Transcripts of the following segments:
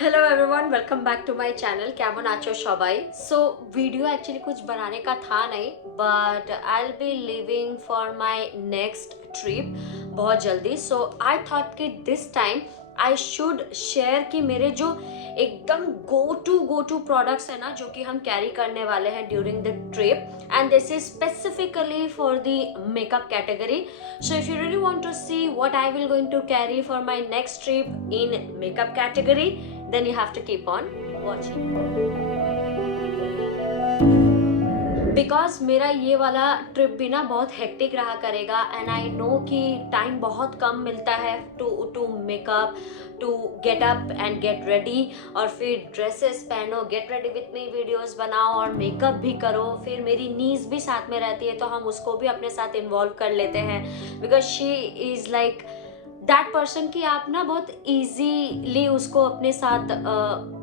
Hello everyone, welcome back to my channel. केमन आचो सबाई। सो वीडियो एक्चुअली कुछ बनाने का था नहीं, but I will B living for my next trip बहुत जल्दी। सो आई थॉट कि this time I should share कि मेरे जो एकदम गो टू प्रोडक्ट्स है ना, जो कि हम कैरी करने वाले हैं during the trip, and this is specifically for the makeup category. So if you really want to see what I will going to carry for my next trip in makeup category, then you have to keep on watching. Because मेरा ये वाला trip भी ना बहुत hectic रहा करेगा, and I know कि time बहुत कम मिलता है to makeup, to get up and get ready, और फिर ड्रेसेस पहनो, get ready with me videos बनाओ और मेकअप भी करो। फिर मेरी नीज भी साथ में रहती है, तो हम उसको भी अपने साथ इन्वॉल्व कर लेते हैं, because she is like that person कि आप ना बहुत ईजीली उसको अपने साथ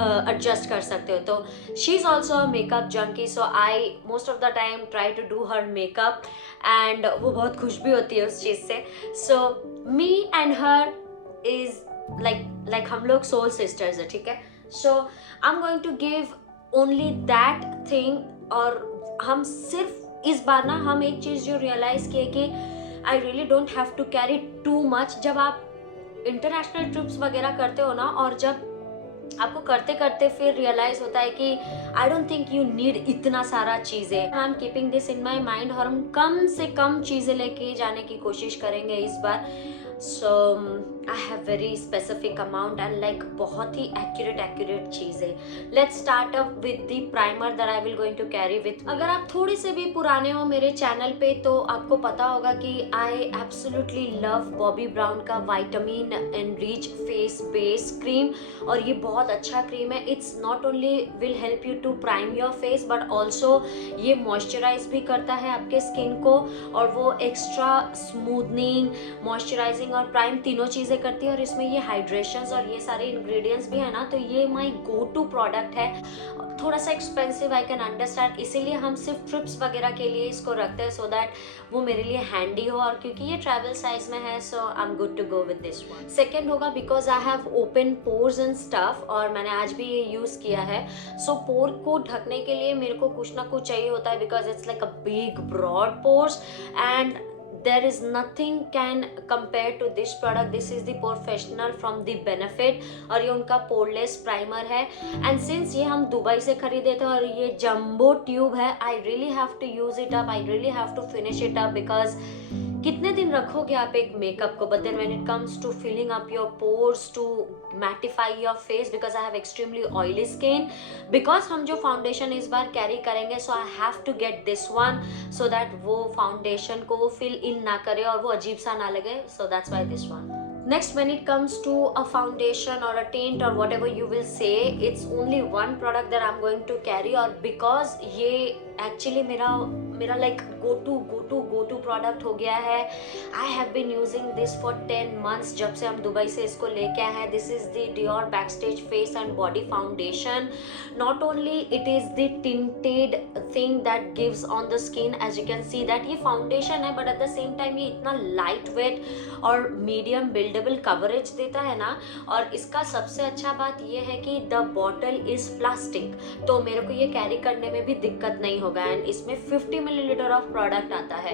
एडजस्ट कर सकते हो. तो she is also a makeup junkie, so I most of the time try to do her makeup, and वो बहुत खुश भी होती है उस चीज़ से. So me and her is like हम लोग सोल सिस्टर्स है, ठीक है. So I am going to give only that thing, और हम सिर्फ इस बार ना हम एक चीज़ जो रियलाइज़ किए कि I really don't have to carry too much. जब आप इंटरनेशनल ट्रिप्स वगैरह करते हो ना, और जब आपको करते करते फिर रियलाइज होता है कि I don't think you need इतना सारा चीज़ें. I am keeping this in my mind, और हम कम से कम चीज़ें लेके जाने की कोशिश करेंगे इस बार. So I have very specific amount and like बहुत ही एक्यूरेट चीज़ें. Let's start up with the primer that I will going to carry with. अगर आप थोड़े से भी पुराने हो मेरे चैनल पे, तो आपको पता होगा कि I absolutely love Bobbi Brown का vitamin enrich face base cream, और ये बहुत अच्छा क्रीम है. It's not only will help you to prime your face, but also ये मॉइस्चराइज भी करता है आपके स्किन को, और वो एक्स्ट्रा स्मूथनिंग, मॉइस्चराइजिंग और प्राइम तीनों चीज़ें करती है. और इसमें ये हाइड्रेशंस और ये सारे इंग्रेडिएंट्स भी है ना, तो ये माय गो टू प्रोडक्ट है. थोड़ा सा एक्सपेंसिव आई कैन अंडरस्टैंड, इसीलिए हम सिर्फ ट्रिप्स वगैरह के लिए इसको रखते हैं, सो दैट वो मेरे लिए हैंडी हो. और क्योंकि ये ट्रैवल साइज में है, so I am good to go with this one. Second होगा because I have open pores and stuff, और मैंने आज भी ये यूज़ किया है. सो पोर को ढकने के लिए मेरे को कुछ ना कुछ चाहिए होता है, because it's like a big broad pores, and there is nothing can compare to this product. This is the professional from the benefit, और ये उनका पोरलेस प्राइमर है. एंड सिंस ये हम दुबई से खरीदे थे और ये जंबो ट्यूब है, I really have to use it up, I really have to finish it up, because कितने दिन रखोगे आप एक मेकअप को. But then when it comes to filling up your pores, to mattify your face, because I have extremely oily skin, because हम जो foundation इस बार कैरी करेंगे, so I have to get this one, so that वो foundation को वो fill in ना करे और वो अजीब सा ना लगे. So that's why this one. Next, when it comes to a foundation or a tint or whatever you will say, it's only one product that I'm going to carry, और because ये actually मेरा like go to product हो गया है. I have been using this for 10 months जब से हम Dubai से इसको लेके आए हैं. This is the Dior Backstage Face and Body Foundation. Not only it is the tinted thing that gives on the skin, as you can see that ये foundation है, but at the same time ये इतना lightweight और medium buildable coverage देता है ना. और इसका सबसे अच्छा बात ये है कि the bottle is plastic, तो मेरे को ये कैरी करने में भी दिक्कत नहीं होगा. एंड इसमें 50 मिलीलीटर ऑफ प्रोडक्ट आता है.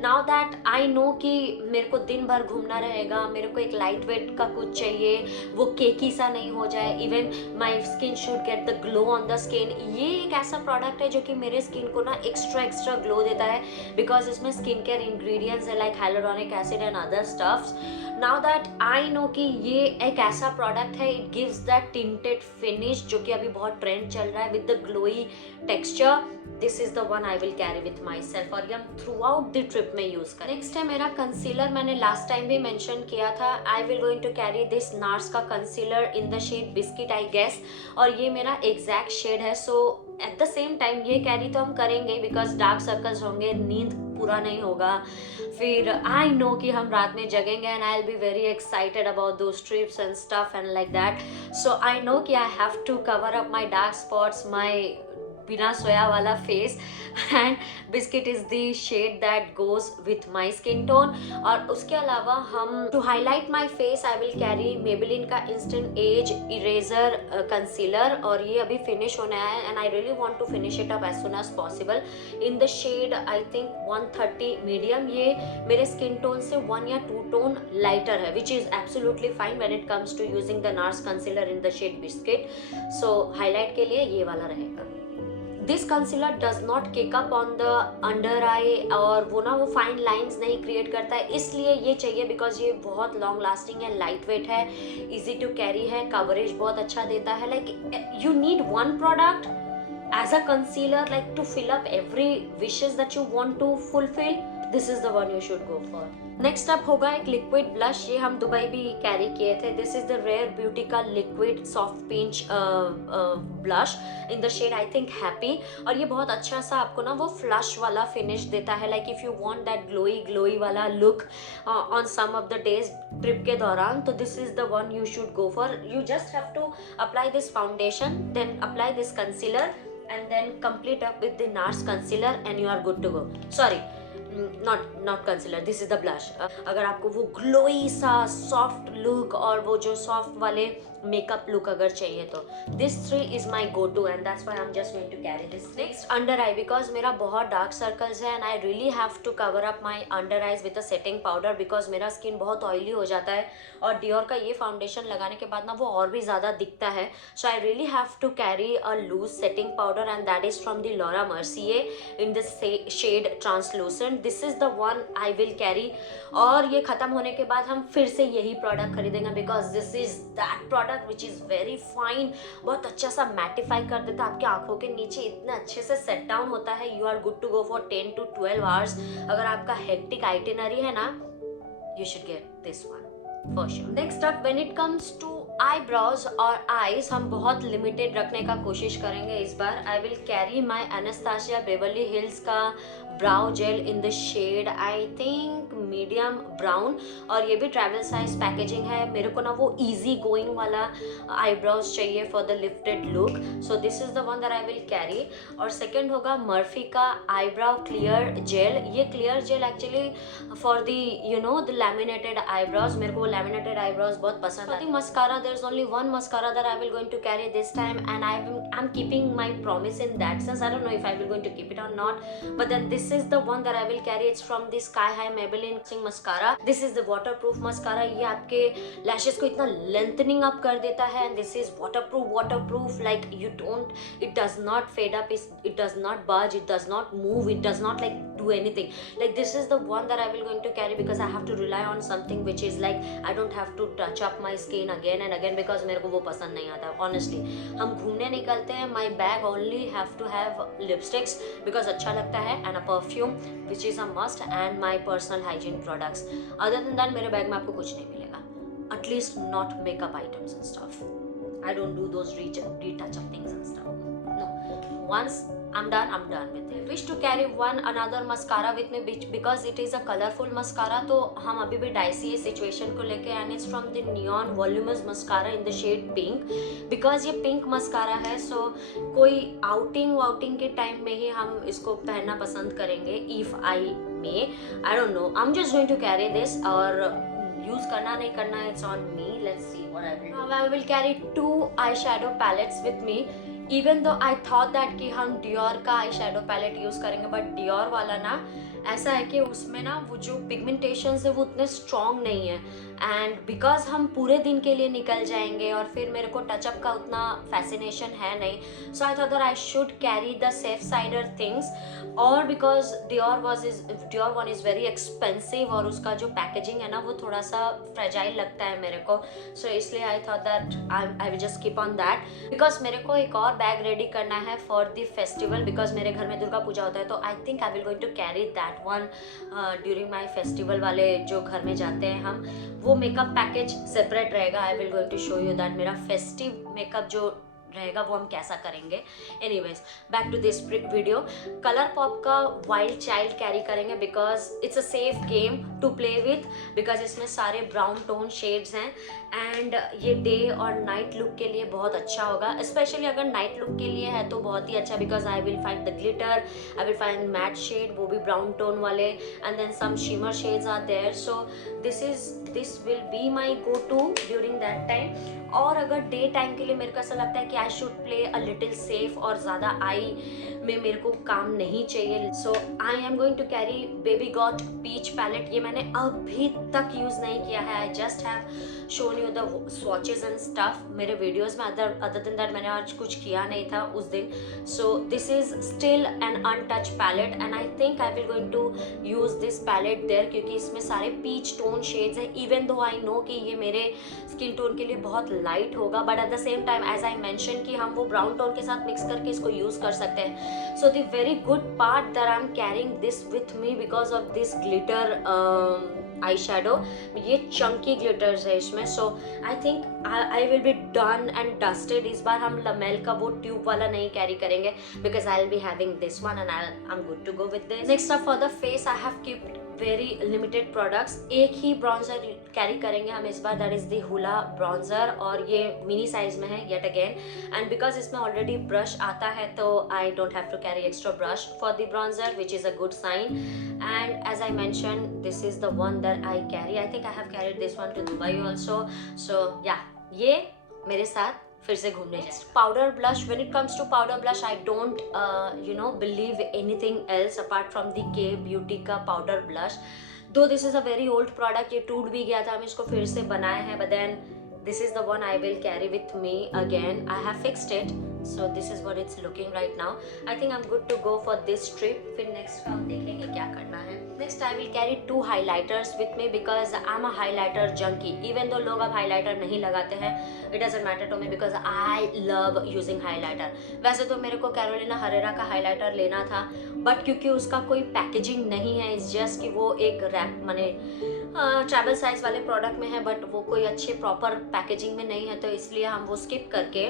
नाउ दैट आई नो कि मेरे को दिन भर घूमना रहेगा, मेरे को एक लाइट वेट का कुछ चाहिए, वो केकी सा नहीं हो जाए, even my skin should get the glow on the skin. ये एक ऐसा प्रोडक्ट है जो कि मेरे स्किन को ना एक्स्ट्रा ग्लो देता है, बिकॉज इसमें स्किन केयर इंग्रेडिएंट्स है like hyaluronic acid and other stuffs. Now that I know कि ये एक ऐसा प्रोडक्ट है, it gives that tinted finish जो कि अभी बहुत ट्रेंड चल रहा है with the glowy texture. This is the one I will carry with my self, और ये हम थ्रू आउट द ट्रिप में यूज करें. नेक्स्ट है मेरा कंसीलर. मैंने लास्ट टाइम भी मेंशन किया था, I will going to carry this NARS का concealer in the shade biscuit I guess, और ये मेरा एग्जैक्ट शेड है. So at the same time ये कैरी तो हम करेंगे, बिकॉज डार्क सर्कल्स होंगे, नींद पूरा नहीं होगा, फिर आई नो कि हम रात में जगेंगे, and I will be very excited about those trips and stuff and like that. So I know कि I have to cover up my dark spots, my बिना सोया वाला face, and biscuit is the shade that goes with my skin tone. और उसके अलावा हम to highlight my face I will carry Maybelline का instant age eraser concealer, और ये अभी फिनिश होने आया है and I really want to finish it up as soon as possible in the shade I think 130 medium. ये मेरे skin tone से 1 या 2 टोन लाइटर है, which is absolutely fine when it comes to using the NARS concealer in the shade biscuit. So highlight के लिए ये वाला रहेगा। This concealer does not kick up on the under eye, और वो ना वो फाइन लाइंस नहीं क्रिएट करता है, इसलिए ये चाहिए बिकॉज ये बहुत लॉन्ग लास्टिंग है, लाइट वेट है, इजी टू कैरी है, कवरेज बहुत अच्छा देता है। Like you need one product as a concealer, like to fill up every wishes that you want to fulfill. This is the one you should go for. Next up होगा एक liquid blush, ये हम Dubai भी carry किए थे। This is the Rare Beauty का liquid soft pinch blush in the shade I think happy, और ये बहुत अच्छा सा आपको ना वो फ्लश वाला फिनिश देता है। Like if you want that glowy वाला look on some of the days trip के दौरान, तो this is the one you should go for. You just have to apply this foundation, then apply this concealer and then complete up with the NARS concealer and you are good to go. Sorry, not concealer, this is the blush. अगर आपको वो glowy सा soft look और वो जो soft वाले makeup look अगर चाहिए तो this 3 is my go to and that's why I am just going to carry this. Next under eye, because मेरा बहुत डार्क सर्कल्स है and I really have to cover up my under eyes with a setting powder, because मेरा skin बहुत oily हो जाता है और Dior का ये फाउंडेशन लगाने के बाद ना वो और भी ज़्यादा दिखता है। So I really have to carry a loose setting powder and that is from the Laura Mercier in the shade translucent. This is the one I will carry, और ये खत्म होने के बाद हम फिर से यही प्रोडक्ट खरीदेंगे because this is that product which is very fine. बहुत अच्छा सा मैटिफाई कर देता है, आपकी आंखों के नीचे इतना अच्छे से सेट डाउन होता है। You are good to go for 10 to 12 hours. अगर आपका हेक्टिक आइटिनरी है ना, you should get this one for sure. Next up when it comes to eyebrows और आईज, हम बहुत लिमिटेड रखने का कोशिश करेंगे इस बार। I will carry my Anastasia Beverly Hills का brow gel in the shade I think medium brown, और ये भी ट्रैवल साइज पैकेजिंग है। मेरे को ना वो इजी गोइंग वाला आईब्रोज चाहिए for the lifted look, so this is the one that I will carry. और सेकंड होगा मर्फी का आईब्राउ क्लियर जेल। ये clear gel actually for the you know the laminated eyebrows, मेरे को वो laminated eyebrows बहुत पसंद है। Mascara, there is only one mascara that I will going to carry this time and I'm keeping my promise in that sense. I don't know if I will going to keep it or not, but then this is the one that I will carry. It's from the Sky High Maybelline mascara. This is the waterproof mascara. ये आपके lashes को इतना lengthening up कर देता है and this is waterproof like you don't, it does not fade up, it does not budge, it does not move, it does not like do anything. Like this is the one that I will going to carry because I have to rely on something which is like I don't have to touch up my skin again and again because मेरे को वो पसंद नहीं आता honestly। हम घूमने निकलते हैं, my bag only have to have lipsticks because अच्छा लगता है and a perfume which is a must and my personal hygiene products. Other than that मेरे बैग में आपको कुछ नहीं मिलेगा, at least not makeup items and stuff. I don't do those retouch up things and stuff. No, once I'm done with it. Wish to carry one another mascara with me because it is a colorful mascara. तो हम अभी भी dicey है situation को लेके and it's from the Neon Voluminous Mascara in the shade pink because ये pink mascara है, so कोई आउटिंग के टाइम में ही हम इसको पहनना पसंद करेंगे if I may. I don't know, I'm just going to carry this और यूज करना नहीं करना it's on me. Let's see what I will do. Now I will carry 2 eyeshadow palettes with me. Even though I thought that कि हम Dior का eye shadow palette use करेंगे, but Dior वाला ना ऐसा है कि उसमें ना वो जो पिगमेंटेशन है वो उतने स्ट्रॉन्ग नहीं है एंड बिकॉज हम पूरे दिन के लिए निकल जाएंगे और फिर मेरे को टचअप का उतना फैसिनेशन है नहीं, so I thought that I should carry the safe sider things. और because Dior one is very expensive और उसका जो पैकेजिंग है ना वो थोड़ा सा फ्रेजाइल लगता है मेरे को, सो इसलिए आई thought that I will just keep on that because मेरे को एक और बैग रेडी करना है फॉर द फेस्टिवल बिकॉज मेरे घर में दुर्गा पूजा होता है, तो I think I will going to carry that one during my festival वाले जो घर में जाते हैं हम, वो मेकअप पैकेज सेपरेट रहेगा। I will going to show you that मेरा फेस्टिव मेकअप जो रहेगा वो हम कैसा करेंगे। Anyways back to this video. Colour pop का वाइल्ड चाइल्ड कैरी करेंगे because it's a safe game to play with, because इसमें सारे ब्राउन टोन शेड्स हैं एंड ये डे और नाइट लुक के लिए बहुत अच्छा होगा। स्पेशली अगर नाइट लुक के लिए है तो बहुत ही अच्छा, because I will find the glitter, I will find matte shade, वो भी ब्राउन टोन वाले, and then some shimmer shades are there. So this will be my go to during that time. और अगर डे टाइम के लिए मेरे को ऐसा लगता है कि I should play a little safe और ज़्यादा आई में मेरे को काम नहीं चाहिए, so I am going to carry Baby Got Peach palette. ये मैंने अभी तक यूज़ नहीं किया है, I just have shown you the swatches and stuff मेरे वीडियोज़ में। अदर देन दैट मैंने आज कुछ किया नहीं था उस दिन। So this is still an untouch palette and I think I will going to use this palette there, क्योंकि इसमें सारे पीच टोन शेड्स हैं। इवन दो आई नो कि ये मेरे स्किन टोन के लिए बहुत लाइट होगा, but at the same time as I mention कि हम वो ब्राउन टोन के साथ मिक्स करके इसको यूज़ कर सकते हैं। So the very good part that I am carrying this with me because of this glitter eye shadow, ये चंकी ग्लिटर्स है इसमें। So I think I will be done and dusted. इस बार हम लमेल का वो ट्यूब वाला नहीं कैरी करेंगे because I will be having this one and I am good to go with this. Next up for the face I have kept very limited products. एक ही ब्राउन्जर कैरी करेंगे हम इस बार, that is the Hoola bronzer, और ये mini size में है येट अगेन। एंड बिकॉज इसमें ऑलरेडी ब्रश आता है तो I don't have to carry extra brush for the bronzer, which is a good sign. And as I mention this is the one that I carry. I think I have carried this one to Dubai also. So या ये मेरे साथ फिर से घूमने जाए। Powder blush, when it comes to powder blush I don't believe anything else apart from the Kay beauty का powder blush. Though this is a very old product, ये टूट भी गया था, हम इसको फिर से बनाए हैं, but then this is the one I will carry with me again. I have fixed it, so this is what it's looking right now. I think I'm good to go for this trip. फिर next हम देखेंगे क्या करना है। Next I will carry 2 highlighters with me because I'm a highlighter junkie. Even though लोग अब highlighter नहीं लगाते हैं, it doesn't matter to me because I love using highlighter. वैसे तो मेरे को कैरोलिना हरेरा का highlighter लेना था, बट क्योंकि उसका कोई पैकेजिंग नहीं है, इट्स जस्ट कि वो एक रैप माने ट्रैवल साइज वाले प्रोडक्ट में है, बट वो कोई अच्छे प्रॉपर पैकेजिंग में नहीं है, तो इसलिए हम वो स्किप करके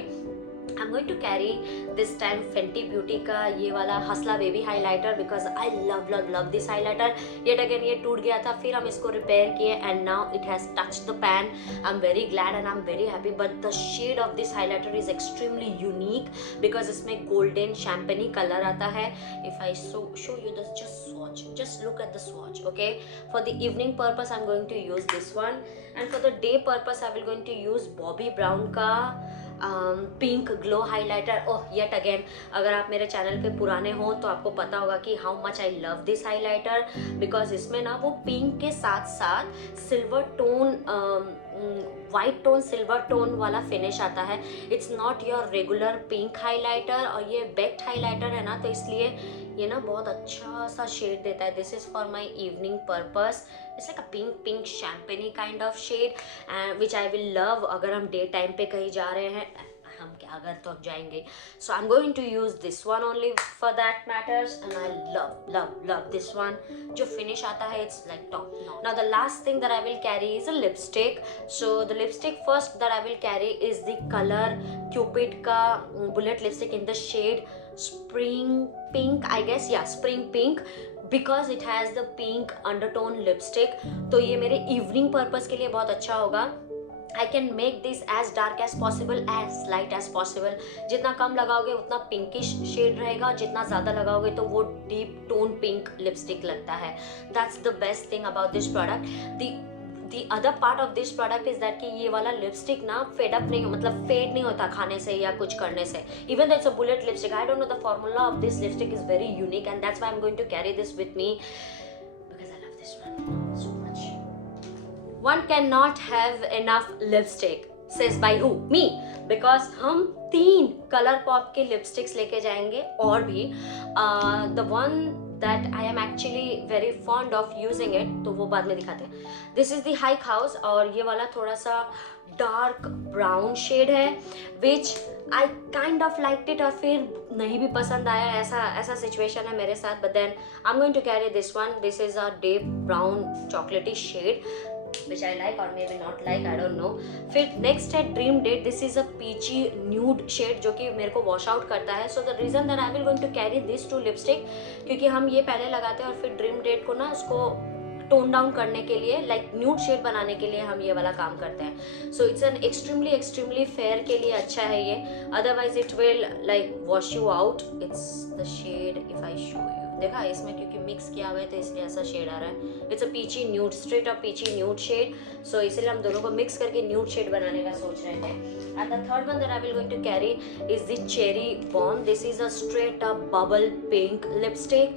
I am going to carry this time Fenty Beauty का ये वाला hustla baby highlighter because I love love love this highlighter. Yet again ये टूट गया था, फिर हम इसको रिपेयर किए and now it has touched the pan. I am very glad and I am very happy, but the shade of this highlighter is extremely unique because इसमें golden शैम्पेनी कलर आता है। If I show you this just swatch, just look at the swatch, okay? For the evening purpose I'm going to use this one, and for the day purpose I will going to use Bobbi Brown का pink glow highlighter. ओह yet again, अगर आप मेरे channel पे पुराने हो तो आपको पता होगा कि how much I love this highlighter because इसमें ना वो पिंक के साथ साथ silver tone white tone silver tone वाला फिनिश आता है। It's not your regular pink highlighter, और ये बेक्ड हाइलाइटर है ना, तो इसलिए ये ना बहुत अच्छा सा शेड देता है। This is for my evening purpose. It's like a pink champagne-y kind of shade which I will love अगर हम डे टाइम पे कहीं जा रहे हैं। हम क्या अगर तो अब जाएंगे, so I am going to use this one only for that matters and I love love love this one. जो फिनिश आता है it's like top notch. Now the last thing that I will carry is a lipstick. So the lipstick first that I will carry is the colour Cupid का bullet lipstick in the shade spring pink, I guess, या spring pink, because it has the pink undertone lipstick. तो ये मेरे evening purpose के लिए बहुत अच्छा होगा। I can make this as dark as possible, as light as possible. जितना कम लगाओगे उतना पिंकिश शेड रहेगा, जितना ज़्यादा लगाओगे तो वो डीप टोन पिंक लिपस्टिक लगता है। That's the best thing about this product. The other part of this product is that कि ये वाला लिपस्टिक ना फेड अप नहीं, मतलब फेड नहीं होता खाने से या कुछ करने से। Even though it's a bullet lipstick, I don't know, the formula of this lipstick is very unique and that's why I'm going to carry this with me because I love this one so much. One cannot have enough lipstick, says by who? Me. Because हम 3 colour pop के lipsticks लेके जाएंगे और भी the one that I am actually very fond of using it, तो वो बाद में दिखाते हैं। This is the Hike House और ये वाला थोड़ा सा डार्क ब्राउन शेड है which I kind of liked it और फिर नहीं भी पसंद आया, ऐसा सिचुएशन है मेरे साथ, but then I'm going to carry this one. This is a deep brown chocolatey shade. which I like or maybe not like, I don't know. फिर next है Dream Date. This is a peachy nude shade जो कि मेरे को wash out करता है. So the reason that I will going to carry these two lipstick, क्योंकि हम ये पहले लगाते हैं और फिर Dream Date को ना उसको टोन डाउन करने के लिए, लाइक न्यूड शेड बनाने के लिए हम ये वाला काम करते हैं. So it's an extremely fair के लिए अच्छा है ये, otherwise it will like wash you out. It's the shade if I show you, देखा इसमें क्योंकि मिक्स किया हुआ है तो इसलिए ऐसा शेड आ रहा है. It's a peachy nude, straight up peachy nude shade. So इसलिए हम दोनों को मिक्स करके न्यूड शेड बनाने का सोच रहे थे. And the third one that I will going to carry is the cherry bomb. This is a straight up bubble pink lipstick.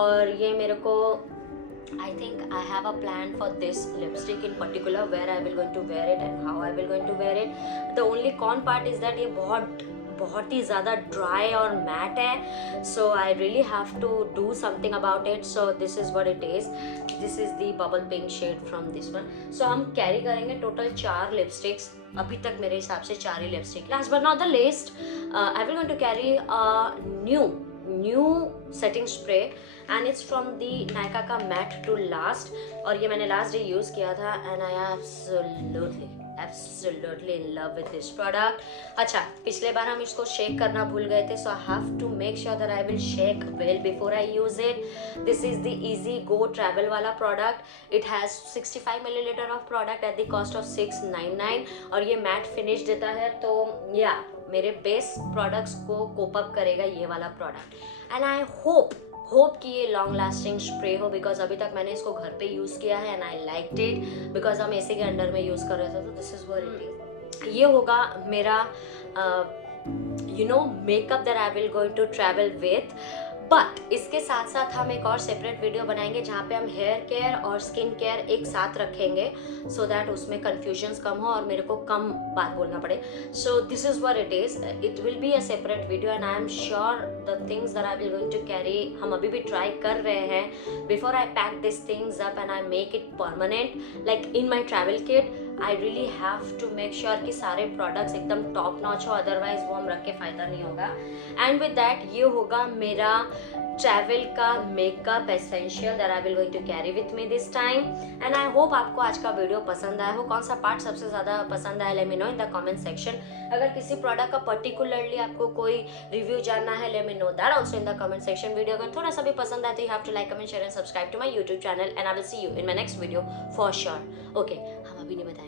और ये मेरे को I think I have a plan for this lipstick in particular, where I will going to wear it and how I will going to wear it. The only con part is that ये बहुत ही ज़्यादा dry और matte है. So I really have to do something about it. So this is what it is. This is the bubble pink shade from this one. So हम carry करेंगे total 4 lipsticks. अभी तक मेरे हिसाब से 4 ही lipstick. Last but not the least, I will going to carry a new setting spray and it's from the Nykaa का matte to last. और ये मैंने लास्ट डे यूज़ किया था and I absolutely in love with this product. अच्छा, पिछले बार हम इसको शेक करना भूल गए थे, so I have to make sure that I will shake well before I use it. This is the easy go travel वाला product. It has 65 ml of product at the cost of 699 और ये matte finish देता है. तो या मेरे best products को cope up करेगा ये वाला प्रोडक्ट. एंड आई होप कि ये लॉन्ग लास्टिंग स्प्रे हो, बिकॉज अभी तक मैंने इसको घर पे यूज़ किया है and I liked it, because हम एसी के अंडर में यूज़ कर रहे थे. तो this is what it is. ये होगा मेरा makeup that I will going to travel with. But इसके साथ साथ हम एक और सेपरेट वीडियो बनाएंगे जहाँ पे हम हेयर केयर और स्किन केयर एक साथ रखेंगे, सो दैट उसमें कन्फ्यूजन्स कम हो और मेरे को कम बात बोलना पड़े. So this is what it is. It will be a separate video and I am sure the things that I will going to carry, हम अभी भी ट्राई कर रहे हैं. Before I pack this things up and I make it permanent like in my travel kit, I really have to make sure कि सारे products एकदम top notch हो, अदरवाइज वो हम रख के फ़ायदा नहीं होगा. एंड विद दैट ये होगा मेरा ट्रैवल का makeup essential that I will going to carry with me this time. And I hope आपको आज का वीडियो पसंद आया हो. कौन सा पार्ट सबसे ज़्यादा पसंद आया, late me no in the comment section. अगर किसी प्रोडक्ट का पर्टिकुलरली आपको कोई रिव्यू जानना है, let me know that also in the comment section. Video अगर थोड़ा सा भी पसंद आए तो you have to like, comment, share and subscribe to my YouTube channel and I will see you in my next video for sure. Okay, हम अभी नहीं बताएं